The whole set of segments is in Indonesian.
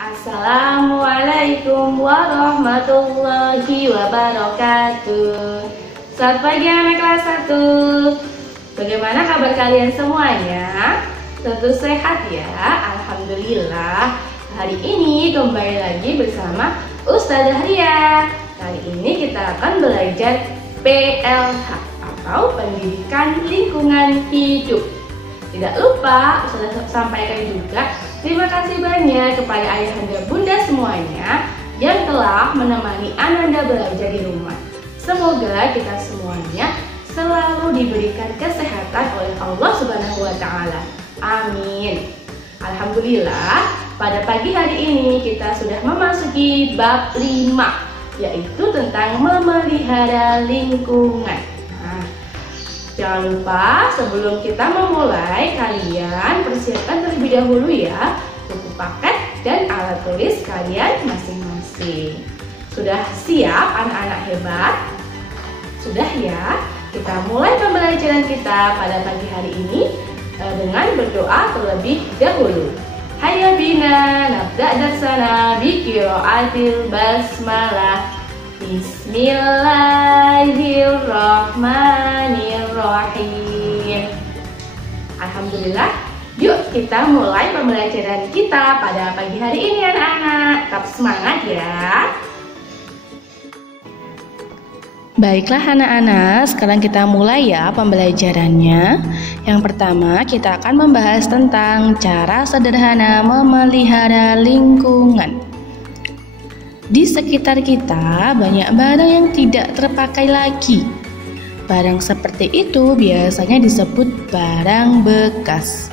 Assalamualaikum warahmatullahi wabarakatuh. Selamat pagi anak kelas 1. Bagaimana kabar kalian semuanya? Tentu sehat ya, alhamdulillah. Hari ini kembali lagi bersama Ustazah Ria. Kali ini kita akan belajar PLH atau Pendidikan Lingkungan Hidup. Tidak lupa Ustazah sampaikan juga terima kasih banyak kepada ayahanda bunda semuanya yang telah menemani Ananda belajar di rumah. Semoga kita semuanya selalu diberikan kesehatan oleh Allah Subhanahu wa Ta'ala. Amin. Alhamdulillah, pada pagi hari ini kita sudah memasuki bab 5, yaitu tentang memelihara lingkungan. Jangan lupa sebelum kita memulai, kalian persiapkan terlebih dahulu ya buku paket dan alat tulis kalian masing-masing. Sudah siap anak-anak hebat? Sudah ya? Kita mulai pembelajaran kita pada pagi hari ini dengan berdoa terlebih dahulu. Hayya bina nabda darsana bi qiraatil basmalah. Bismillahirrahmanirrahim. Alhamdulillah, yuk kita mulai pembelajaran kita pada pagi hari ini anak-anak. Tetap semangat ya. Baiklah anak-anak, sekarang kita mulai ya pembelajarannya. Yang pertama kita akan membahas tentang cara sederhana memelihara lingkungan. Di sekitar kita banyak barang yang tidak terpakai lagi. Barang seperti itu biasanya disebut barang bekas.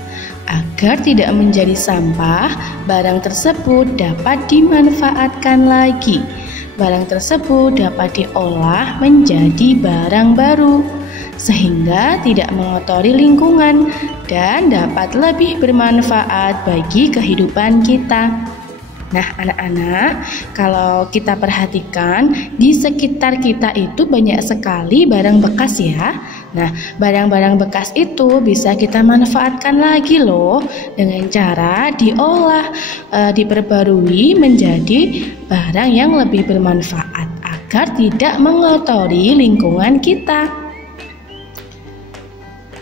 Agar tidak menjadi sampah, barang tersebut dapat dimanfaatkan lagi. Barang tersebut dapat diolah menjadi barang baru, sehingga tidak mengotori lingkungan dan dapat lebih bermanfaat bagi kehidupan kita. Nah anak-anak, kalau kita perhatikan di sekitar kita itu banyak sekali barang bekas ya. Nah barang-barang bekas itu bisa kita manfaatkan lagi loh dengan cara diolah, diperbarui menjadi barang yang lebih bermanfaat agar tidak mengotori lingkungan kita.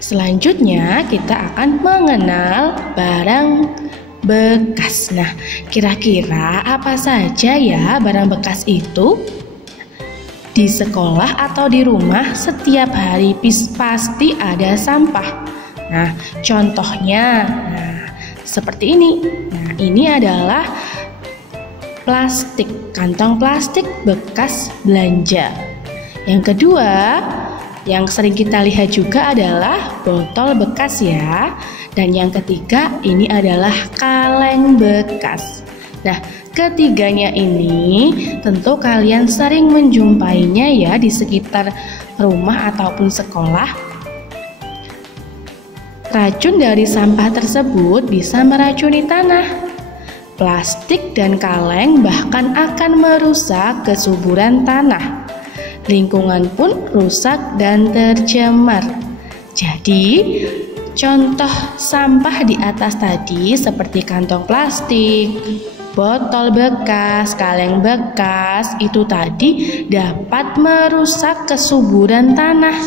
Selanjutnya kita akan mengenal barang bekas. Nah, kira-kira apa saja ya barang bekas itu? Di sekolah atau di rumah setiap hari pasti ada sampah. Nah, contohnya seperti ini. Nah, ini adalah plastik, kantong plastik bekas belanja. Yang kedua, yang sering kita lihat juga adalah botol bekas ya. Dan yang ketiga ini adalah kaleng bekas. Nah, ketiganya ini tentu kalian sering menjumpainya ya di sekitar rumah ataupun sekolah. Racun dari sampah tersebut bisa meracuni tanah. Plastik dan kaleng bahkan akan merusak kesuburan tanah. Lingkungan pun rusak dan tercemar. Jadi, contoh sampah di atas tadi seperti kantong plastik, botol bekas, kaleng bekas itu tadi dapat merusak kesuburan tanah.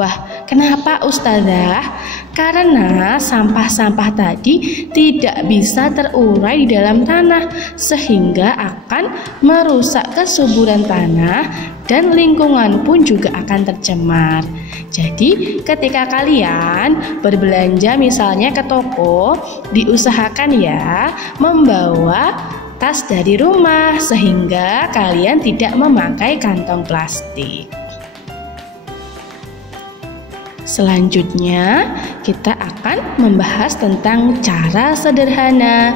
Wah, kenapa Ustazah? Karena sampah-sampah tadi tidak bisa terurai di dalam tanah sehingga akan merusak kesuburan tanah dan lingkungan pun juga akan tercemar. Jadi ketika kalian berbelanja misalnya ke toko, diusahakan ya membawa tas dari rumah sehingga kalian tidak memakai kantong plastik. Selanjutnya kita akan membahas tentang cara sederhana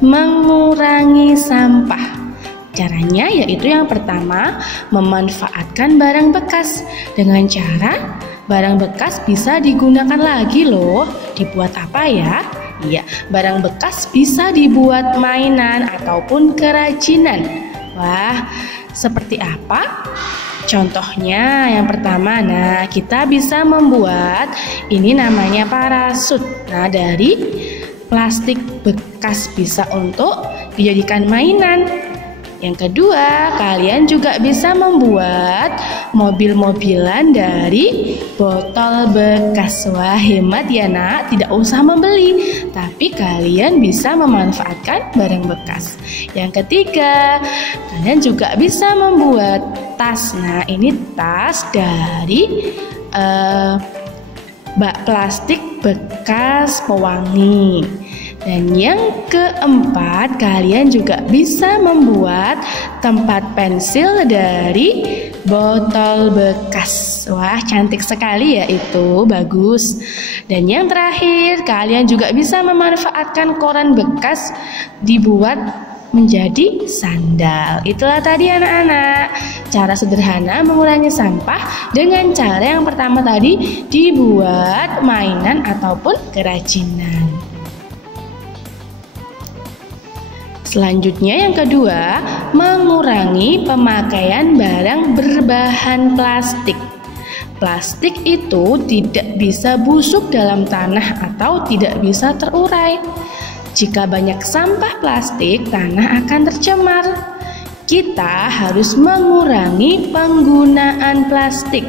mengurangi sampah. Caranya yaitu yang pertama, memanfaatkan barang bekas dengan cara barang bekas bisa digunakan lagi loh. Dibuat apa ya? Iya, barang bekas bisa dibuat mainan ataupun kerajinan. Wah, seperti apa? Contohnya yang pertama, nah kita bisa membuat ini namanya parasut. Nah dari plastik bekas bisa untuk dijadikan mainan. Yang kedua, kalian juga bisa membuat mobil-mobilan dari botol bekas. Wah, hemat ya nak, tidak usah membeli, tapi kalian bisa memanfaatkan barang bekas. Yang ketiga, kalian juga bisa membuat tas. Nah, ini tas dari bak plastik bekas pewangi. Dan yang keempat, kalian juga bisa membuat tempat pensil dari botol bekas. Wah, cantik sekali ya itu, bagus. Dan yang terakhir, kalian juga bisa memanfaatkan koran bekas dibuat menjadi sandal. Itulah tadi anak-anak, cara sederhana mengurangi sampah dengan cara yang pertama tadi, dibuat mainan ataupun kerajinan. Selanjutnya yang kedua, mengurangi pemakaian barang berbahan plastik. Plastik itu tidak bisa busuk dalam tanah atau tidak bisa terurai. Jika banyak sampah plastik, tanah akan tercemar. Kita harus mengurangi penggunaan plastik.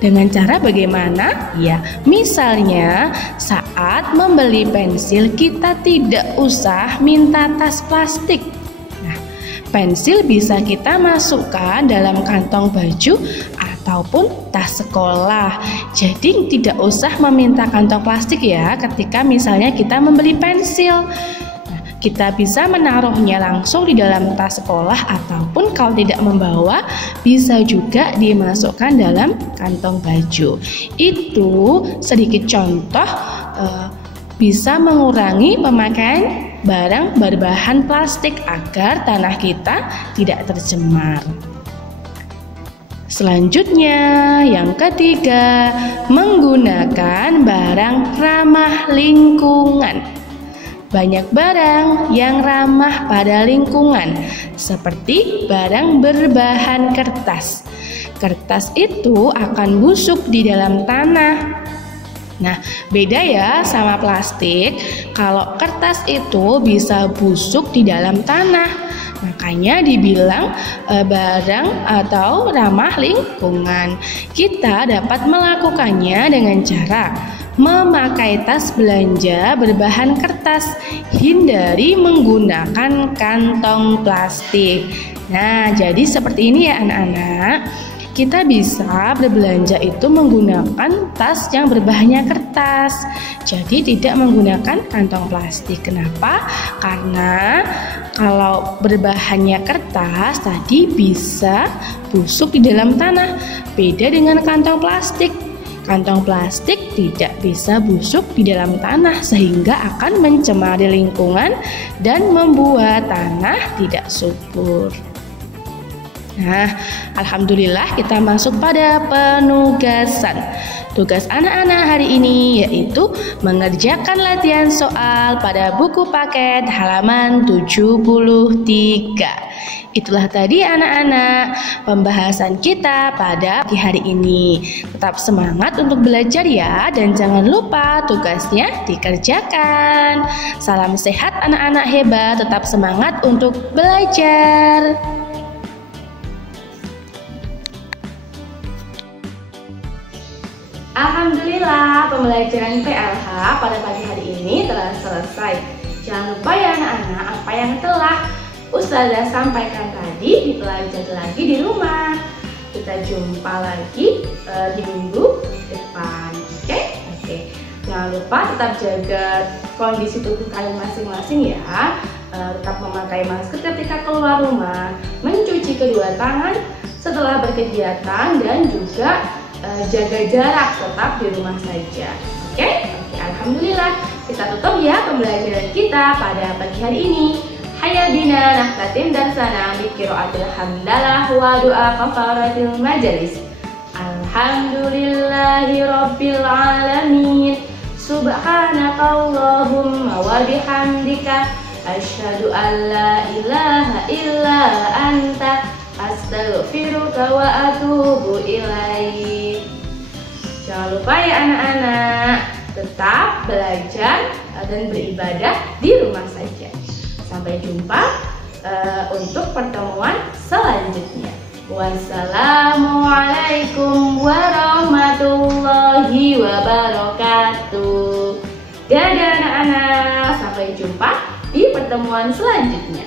Dengan cara bagaimana? Ya, misalnya saat membeli pensil kita tidak usah minta tas plastik. Nah, pensil bisa kita masukkan dalam kantong baju ataupun tas sekolah. Jadi tidak usah meminta kantong plastik ya ketika misalnya kita membeli pensil. Kita bisa menaruhnya langsung di dalam tas sekolah ataupun kalau tidak membawa bisa juga dimasukkan dalam kantong baju. Itu sedikit contoh bisa mengurangi pemakaian barang berbahan plastik agar tanah kita tidak tercemar. Selanjutnya yang ketiga, menggunakan barang ramah lingkungan. Banyak barang yang ramah pada lingkungan, seperti barang berbahan kertas. Kertas itu akan busuk di dalam tanah. Nah, beda ya sama plastik. Kalau kertas itu bisa busuk di dalam tanah, makanya dibilang barang atau ramah lingkungan. Kita dapat melakukannya dengan cara memakai tas belanja berbahan kertas, hindari menggunakan kantong plastik. Nah, jadi seperti ini ya anak-anak. Kita bisa berbelanja itu menggunakan tas yang berbahannya kertas. Jadi tidak menggunakan kantong plastik. Kenapa? Karena kalau berbahannya kertas tadi bisa busuk di dalam tanah. Beda dengan kantong plastik. Kantong plastik tidak bisa busuk di dalam tanah sehingga akan mencemari lingkungan dan membuat tanah tidak subur. Nah, alhamdulillah kita masuk pada penugasan. Tugas anak-anak hari ini yaitu mengerjakan latihan soal pada buku paket halaman 73. Itulah tadi anak-anak pembahasan kita pada hari ini. Tetap semangat untuk belajar ya, dan jangan lupa tugasnya dikerjakan. Salam sehat anak-anak hebat, tetap semangat untuk belajar. Alhamdulillah, pembelajaran PLH pada pagi hari ini telah selesai. Jangan lupa ya anak-anak, apa yang telah Ustazah sampaikan tadi dipelajari lagi di rumah. Kita jumpa lagi di minggu depan. Oke. Jangan lupa tetap jaga kondisi tubuh kalian masing-masing ya. Tetap memakai masker ketika keluar rumah, mencuci kedua tangan setelah berkegiatan, dan juga jaga jarak, tetap di rumah saja. Oke, alhamdulillah. Kita tutup ya pembelajaran kita pada pagi hari ini. Hayya bina nahtatim darsana bi qiraatil hamdalah wa du'a kafaratil majalis. Alhamdulillahi rabbil alamin. Subhanakallahumma wa bihamdika asyhadu an la ilaha illa anta astaghfiruka wa atubu ilaik. Jangan lupa ya anak-anak, tetap belajar dan beribadah di rumah saja. Sampai jumpa untuk pertemuan selanjutnya. Wassalamualaikum warahmatullahi wabarakatuh. Dadah anak-anak, sampai jumpa di pertemuan selanjutnya.